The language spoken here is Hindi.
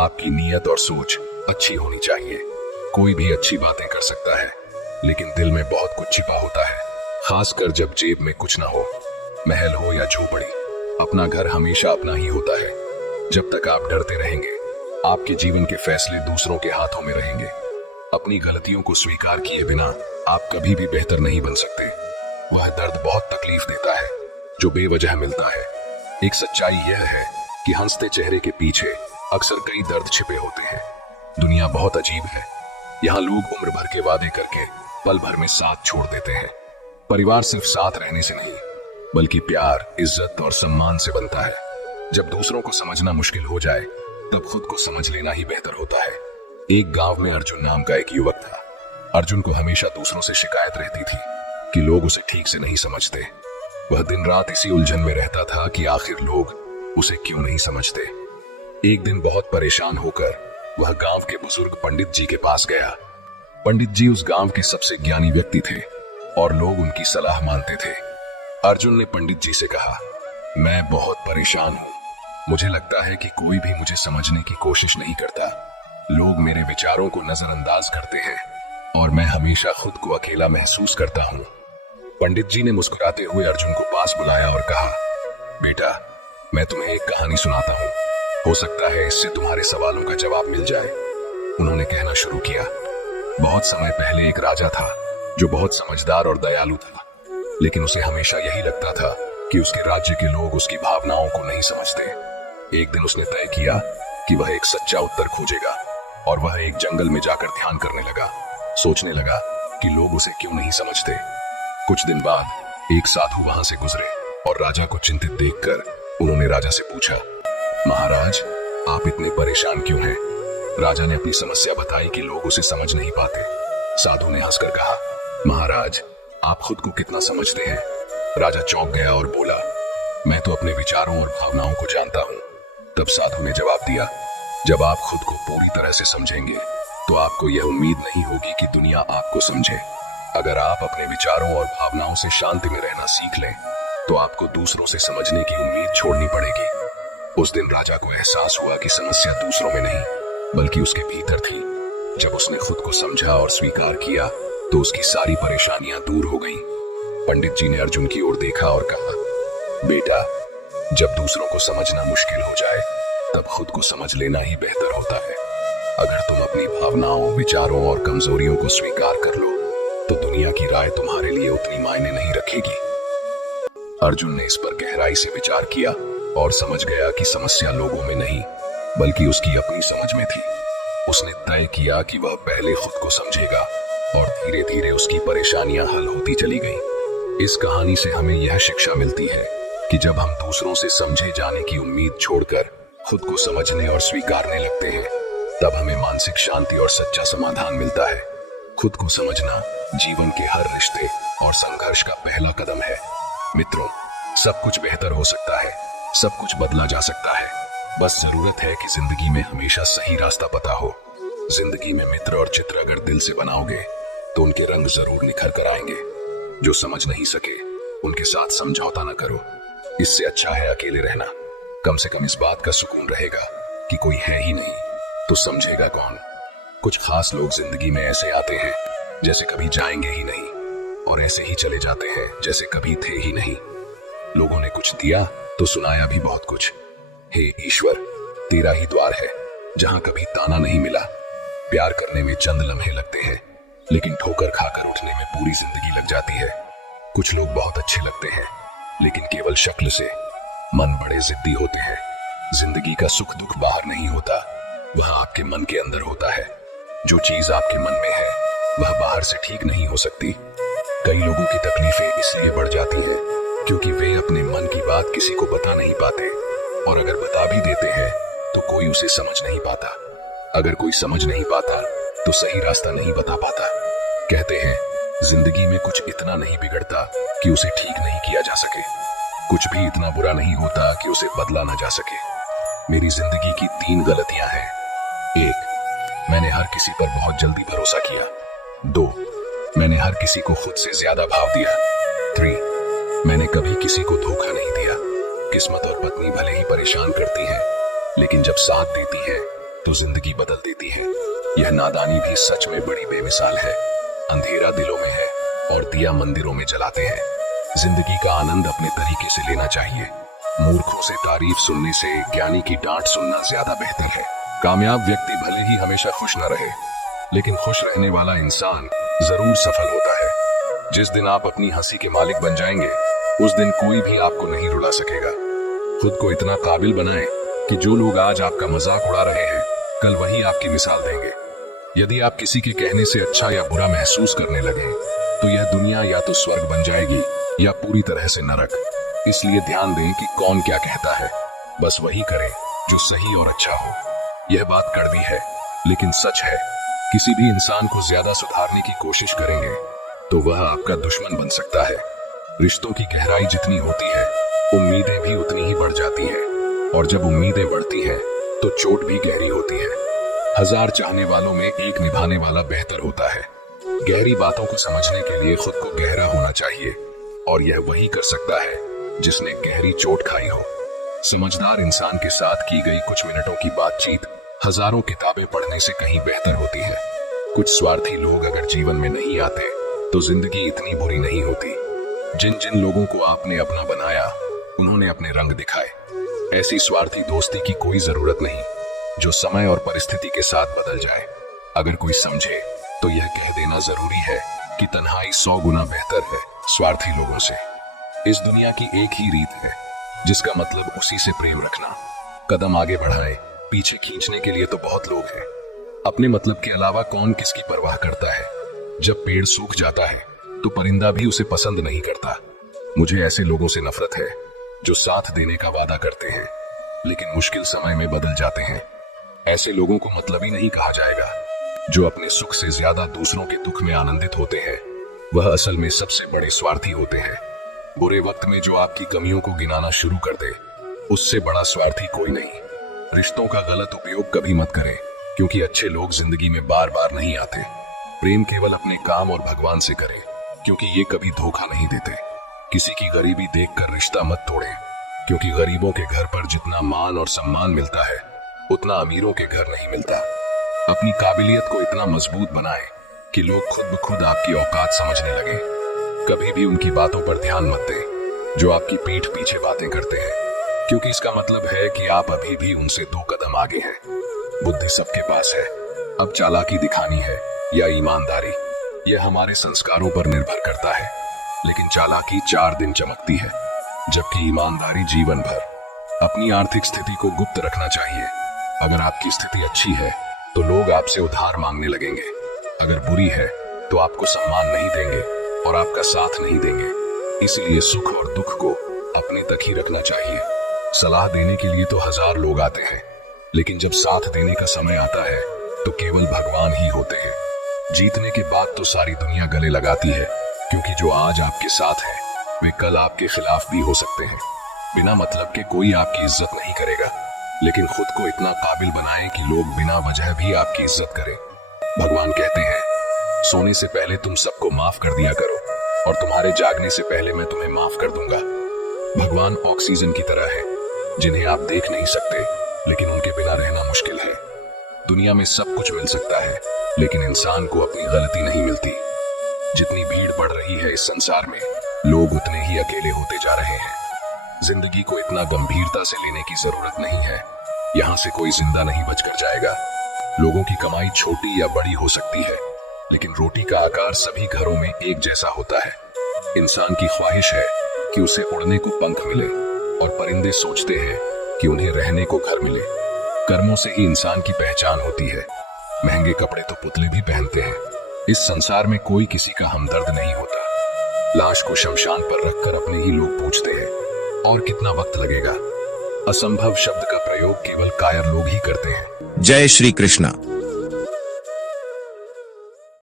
आपकी नीयत और सोच अच्छी होनी चाहिए। कोई भी अच्छी बातें कर सकता है, लेकिन दिल में बहुत कुछ छिपा होता है, खासकर जब जेब में कुछ ना हो। महल हो या झोपड़ी, अपना घर हमेशा अपना ही होता है। जब तक आप डरते रहेंगे, आपके जीवन के फैसले दूसरों के हाथों में रहेंगे। अपनी गलतियों को स्वीकार किए बिना आप कभी भी बेहतर नहीं बन सकते। वह दर्द बहुत तकलीफ देता है जो बेवजह मिलता है। एक सच्चाई यह है कि हंसते चेहरे के पीछे अक्सर कई दर्द छिपे होते हैं। दुनिया बहुत अजीब है। यहाँ लोग उम्र भर के वादे करके पल भर में साथ छोड़ देते हैं। परिवार सिर्फ साथ रहने से नहीं, बल्कि प्यार, इज्जत और सम्मान से बनता है। जब दूसरों को समझना मुश्किल हो जाए, तब खुद को समझ लेना ही बेहतर होता है। एक गांव में अर्जुन नाम का एक युवक था। अर्जुन को हमेशा दूसरों से शिकायत रहती थी कि लोग उसे ठीक से नहीं समझते। वह दिन रात इसी उलझन में रहता था कि आखिर लोग उसे क्यों नहीं समझते। एक दिन बहुत परेशान होकर वह गांव के बुजुर्ग पंडित जी के पास गया। पंडित जी उस गांव के सबसे ज्ञानी व्यक्ति थे और लोग उनकी सलाह मानते थे। अर्जुन ने पंडित जी से कहा, मैं बहुत परेशान हूं। मुझे लगता है कि कोई भी मुझे समझने की कोशिश नहीं करता। लोग मेरे विचारों को नजरअंदाज करते हैं और मैं हमेशा खुद को अकेला महसूस करता हूं। पंडित जी ने मुस्कुराते हुए अर्जुन को पास बुलाया और कहा, बेटा, मैं तुम्हें एक कहानी सुनाता हूं। हो सकता है इससे तुम्हारे सवालों का जवाब मिल जाए। उन्होंने कहना शुरू किया, बहुत समय पहले एक राजा था जो बहुत समझदार और दयालु था, लेकिन उसे हमेशा यही लगता था कि उसके राज्य के लोग उसकी भावनाओं को नहीं समझते। एक दिन उसने तय किया कि वह एक सच्चा उत्तर खोजेगा और वह एक जंगल में जाकर ध्यान करने लगा। सोचने लगा कि लोग उसे क्यों नहीं समझते। कुछ दिन बाद एक साधु वहां से गुजरे और राजा को चिंतित देखकर उन्होंने राजा से पूछा, महाराज, आप इतने परेशान क्यों हैं? राजा ने अपनी समस्या बताई कि लोग उसे समझ नहीं पाते। साधु ने हंसकर कहा, महाराज, आप खुद को कितना समझते हैं? राजा चौंक गया और बोला, मैं तो अपने विचारों और भावनाओं को जानता हूं। तब साधु ने जवाब दिया, जब आप खुद को पूरी तरह से समझेंगे तो आपको यह उम्मीद नहीं होगी कि दुनिया आपको समझे। अगर आप अपने विचारों और भावनाओं से शांति में रहना सीख लें, तो आपको दूसरों से समझने की उम्मीद छोड़नी पड़ेगी। उस दिन राजा को एहसास हुआ कि समस्या दूसरों में नहीं, बल्कि उसके भीतर थी। जब उसने खुद को समझा और स्वीकार किया, तो उसकी सारी परेशानियां दूर हो गईं। पंडित जी ने अर्जुन की ओर देखा और कहा, बेटा, जब दूसरों को समझना मुश्किल हो जाए, तब खुद को समझ लेना ही बेहतर होता है। अगर तुम अपनी भावनाओं, विचारों और कमजोरियों को स्वीकार कर लो, तो दुनिया की राय तुम्हारे लिए उतनी मायने नहीं रखेगी। अर्जुन ने इस पर गहराई से विचार किया और समझ गया कि समस्या लोगों में नहीं, बल्कि उसकी अपनी समझ में थी। उसने तय किया कि वह पहले खुद को समझेगा और धीरे धीरे उसकी परेशानियां हल होती चली गईं। इस कहानी से हमें यह शिक्षा मिलती है कि जब हम दूसरों से समझे जाने की उम्मीद छोड़कर खुद को समझने और स्वीकारने लगते हैं, तब हमें मानसिक शांति और सच्चा समाधान मिलता है। खुद को समझना जीवन के हर रिश्ते और संघर्ष का पहला कदम है। मित्रों, सब कुछ बेहतर हो सकता है, सब कुछ बदला जा सकता है। बस जरूरत है कि जिंदगी में हमेशा सही रास्ता पता हो। जिंदगी में मित्र और चित्र अगर दिल से बनाओगे, तो उनके रंग जरूर निखर कर आएंगे। जो समझ नहीं सके, उनके साथ समझौता न करो। इससे अच्छा है अकेले रहना। कम से कम इस बात का सुकून रहेगा कि कोई है ही नहीं, तो समझेगा कौन। कुछ खास लोग जिंदगी में ऐसे आते हैं जैसे कभी जाएंगे ही नहीं, और ऐसे ही चले जाते हैं जैसे कभी थे ही नहीं। लोगों ने कुछ दिया तो सुनाया भी बहुत कुछ। हे ईश्वर, तेरा ही द्वार है जहां कभी ताना नहीं मिला। प्यार करने में चंद लम्हे लगते हैं, लेकिन ठोकर खाकर उठने में पूरी जिंदगी लग जाती है। कुछ लोग बहुत अच्छे लगते हैं, लेकिन केवल शक्ल से। मन बड़े जिद्दी होते हैं। जिंदगी का सुख दुख बाहर नहीं होता, वह आपके मन के अंदर होता है। जो चीज आपके मन में है, वह बाहर से ठीक नहीं हो सकती। कई लोगों की तकलीफें इसलिए बढ़ जाती हैं क्योंकि वे अपने मन की बात किसी को बता नहीं पाते, और अगर बता भी देते हैं तो कोई उसे समझ नहीं पाता। अगर कोई समझ नहीं पाता तो सही रास्ता नहीं बता पाता। कहते हैं, जिंदगी में कुछ इतना नहीं बिगड़ता कि उसे ठीक नहीं किया जा सके। कुछ भी इतना बुरा नहीं होता कि उसे बदला ना जा सके। मेरी जिंदगी की 3 गलतियां हैं। 1, मैंने हर किसी पर बहुत जल्दी भरोसा किया। 2, मैंने हर किसी को खुद से ज्यादा भाव दिया। 3, मैंने कभी किसी को धोखा नहीं दिया। किस्मत और पत्नी भले ही परेशान करती हैं, लेकिन जब साथ देती है तो जिंदगी बदल देती है। यह नादानी भी सच में बड़ी बेमिसाल है। अंधेरा दिलों में है और दिया मंदिरों में जलाते हैं। जिंदगी का आनंद अपने तरीके से लेना चाहिए। मूर्खों से तारीफ सुनने से ज्ञानी की डांट सुनना ज्यादा बेहतर है। कामयाब व्यक्ति भले ही हमेशा खुश न रहे, लेकिन खुश रहने वाला इंसान जरूर सफल होता है। जिस दिन आप अपनी हंसी के मालिक बन जाएंगे, उस दिन कोई भी आपको नहीं रुला सकेगा। खुद को इतना काबिल बनाएं कि जो लोग आज आपका मजाक उड़ा रहे हैं, कल वही आपकी मिसाल देंगे। यदि आप किसी के कहने से अच्छा या बुरा महसूस करने लगे, तो यह दुनिया या तो स्वर्ग बन जाएगी या पूरी तरह से नरक। इसलिए ध्यान दें कि कौन क्या कहता है, बस वही करें जो सही और अच्छा हो। यह बात कड़वी है, लेकिन सच है। किसी भी इंसान को ज्यादा सुधारने की कोशिश करेंगे तो वह आपका दुश्मन बन सकता है। रिश्तों की गहराई जितनी होती है, उम्मीदें भी उतनी ही बढ़ जाती हैं, और जब उम्मीदें बढ़ती हैं तो चोट भी गहरी होती है। 1000 चाहने वालों में एक निभाने वाला बेहतर होता है। गहरी बातों को समझने के लिए खुद को गहरा होना चाहिए, और यह वही कर सकता है जिसने गहरी चोट खाई हो। समझदार इंसान के साथ की गई कुछ मिनटों की बातचीत हजारों किताबें पढ़ने से कहीं बेहतर होती है। कुछ स्वार्थी लोग अगर जीवन में नहीं आते तो जिंदगी इतनी बुरी नहीं होती। जिन जिन लोगों को आपने अपना बनाया, उन्होंने अपने रंग दिखाए। ऐसी स्वार्थी दोस्ती की कोई जरूरत नहीं जो समय और परिस्थिति के साथ बदल जाए। अगर कोई समझे तो यह कह देना जरूरी है कि तन्हाई 100 गुना बेहतर है स्वार्थी लोगों से। इस दुनिया की एक ही रीत है, जिसका मतलब उसी से प्रेम रखना। कदम आगे बढ़ाएं, पीछे खींचने के लिए तो बहुत लोग हैं। अपने मतलब के अलावा कौन किसकी परवाह करता है। जब पेड़ सूख जाता है तो परिंदा भी उसे पसंद नहीं करता। मुझे ऐसे लोगों से नफरत है जो साथ देने का वादा करते हैं लेकिन मुश्किल समय में बदल जाते हैं। ऐसे लोगों को मतलबी नहीं कहा जाएगा। जो अपने सुख से ज्यादा दूसरों के दुख में आनंदित होते हैं, वह असल में सबसे बड़े स्वार्थी होते हैं। बुरे वक्त में जो आपकी कमियों को गिनाना शुरू कर दे, उससे बड़ा स्वार्थी कोई नहीं। रिश्तों का गलत उपयोग कभी मत करें, क्योंकि अच्छे लोग जिंदगी में बार बार नहीं आते। प्रेम केवल अपने काम और भगवान से करें, क्योंकि ये कभी धोखा नहीं देते। किसी की गरीबी देखकर रिश्ता मत तोड़ें, क्योंकि गरीबों के घर पर जितना मान और सम्मान मिलता है, उतना अमीरों के घर नहीं मिलता। अपनी काबिलियत को इतना मजबूत बनाएं कि लोग खुद ब खुद आपकी औकात समझने लगे। कभी भी उनकी बातों पर ध्यान मत दें जो आपकी पीठ पीछे बातें करते हैं, क्योंकि इसका मतलब है कि आप अभी भी उनसे 2 कदम आगे हैं। बुद्धि सबके पास है, अब चालाकी दिखानी है या ईमानदारी, यह हमारे संस्कारों पर निर्भर करता है। लेकिन चालाकी 4 दिन चमकती है, जबकि ईमानदारी जीवन भर। अपनी आर्थिक स्थिति को गुप्त रखना चाहिए। अगर आपकी स्थिति अच्छी है तो लोग आपसे उधार मांगने लगेंगे। अगर बुरी है तो आपको सम्मान नहीं देंगे और आपका साथ नहीं देंगे। इसलिए सुख और दुख को अपने तक ही रखना चाहिए। सलाह देने के लिए तो 1000 लोग आते हैं, लेकिन जब साथ देने का समय आता है तो केवल भगवान ही होते हैं। जीतने के बाद तो सारी दुनिया गले लगाती है, क्योंकि जो आज आपके साथ है वे कल आपके खिलाफ भी हो सकते हैं। बिना मतलब के कोई आपकी इज्जत नहीं करेगा, लेकिन खुद को इतना काबिल बनाएं कि लोग बिना वजह भी आपकी इज्जत करें। भगवान कहते हैं, सोने से पहले तुम सबको माफ कर दिया करो और तुम्हारे जागने से पहले मैं तुम्हें माफ कर दूंगा। भगवान ऑक्सीजन की तरह है, जिन्हें आप देख नहीं सकते, लेकिन उनके बिना रहना मुश्किल है। दुनिया में सब कुछ मिल सकता है, लेकिन इंसान को अपनी गलती नहीं मिलती। जितनी भीड़ बढ़ रही है इस संसार में, लोग उतने ही अकेले होते जा रहे हैं। जिंदगी को इतना गंभीरता से लेने की जरूरत नहीं है। यहाँ से कोई जिंदा नहीं बचकर जाएगा। लोगों की कमाई छोटी या बड़ी हो सकती है, लेकिन रोटी का आकार सभी घरों में एक जैसा होता है। इंसान की ख्वाहिश है कि उसे उड़ने को पंख मिले, और परिंदे सोचते हैं कि उन्हें रहने को घर मिले। कर्मों से ही इंसान की पहचान होती है। महंगे कपड़े तो पुतले भी पहनते हैं। इस संसार में कोई किसी का हमदर्द नहीं होता। लाश को शमशान पर रखकर अपने ही लोग पूछते हैं, और कितना वक्त लगेगा। असंभव शब्द का प्रयोग केवल कायर लोग ही करते हैं। जय श्री कृष्णा।